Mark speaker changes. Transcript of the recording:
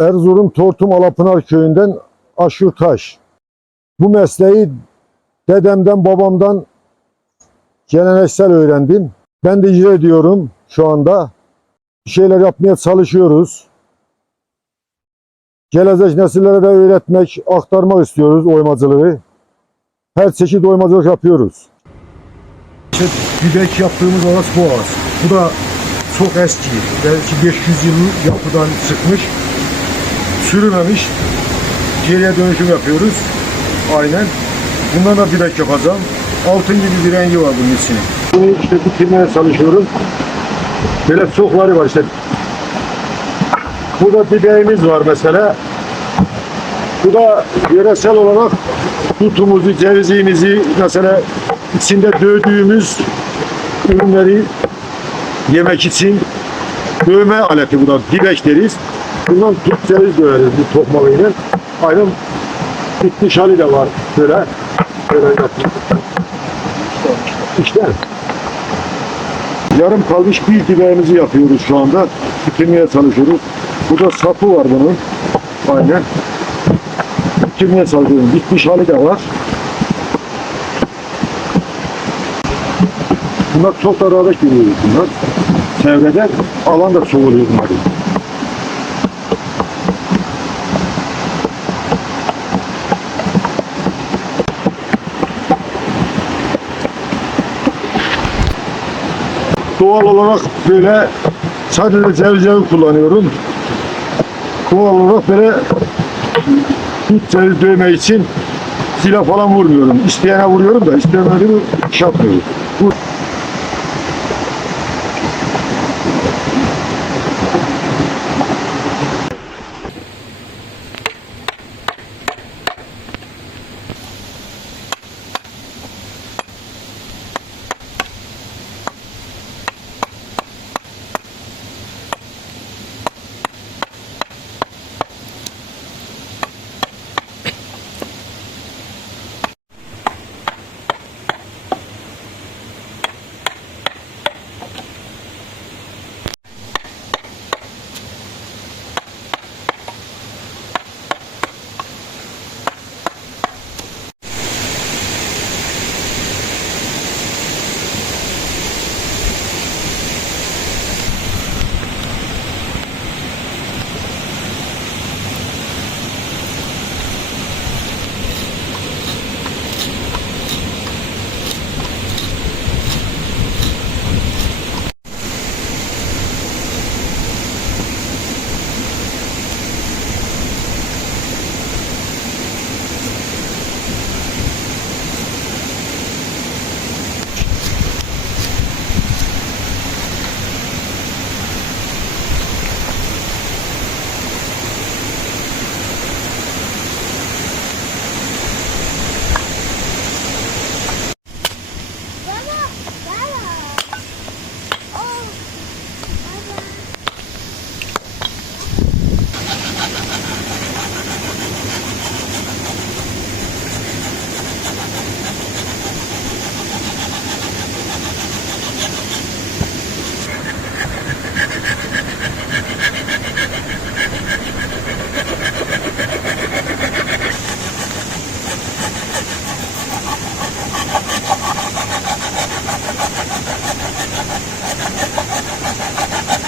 Speaker 1: Erzurum Tortum Alapınar köyünden Aşur Taş. Bu mesleği dedemden babamdan geleneksel öğrendim. Ben de icra ediyorum şu anda. Bir şeyler yapmaya çalışıyoruz. Gelecek nesillere de öğretmek, aktarmak istiyoruz oymacılığı. Her çeşit oymacılık yapıyoruz. İşte güdek yaptığımız bu ağaç. Bu da çok eski. Belki 500 yıllık yapıdan çıkmış. Sürümemiş. Geriye dönüşüm yapıyoruz. Aynen. Bundan da bilek yapacağım. Altın gibi bir rengi var bunun içinin. Bunu işte bitirmeye çalışıyorum. Böyle çokları var işte. Burada bibeğimiz var mesela. Bu da yöresel olarak dutumuzu, cevizimizi mesela içinde dövdüğümüz ürünleri yemek için dövme aleti bu da dibek deriz. Bundan tut ceviz döveriz bu tokmağıyla. Aynen bitmiş hali de var böyle. Böyle yapayım. İşte yarım kalmış bir dibeğimizi yapıyoruz şu anda. Bitirmeye çalışıyoruz. Burada sapı var bunun. Aynen. Bitirmeye çalışıyoruz. Bitmiş hali de var. Bunlar çok da rahat görüyoruz bunlar. Çevrede alan da çok oluyor bunların. Doğal olarak böyle sadece cevizleri kullanıyorum. Doğal olarak böyle hiç dövme için silah falan vurmuyorum. İsteyene vuruyorum da istemediğimi iş yapmıyorum. ハハハハハ!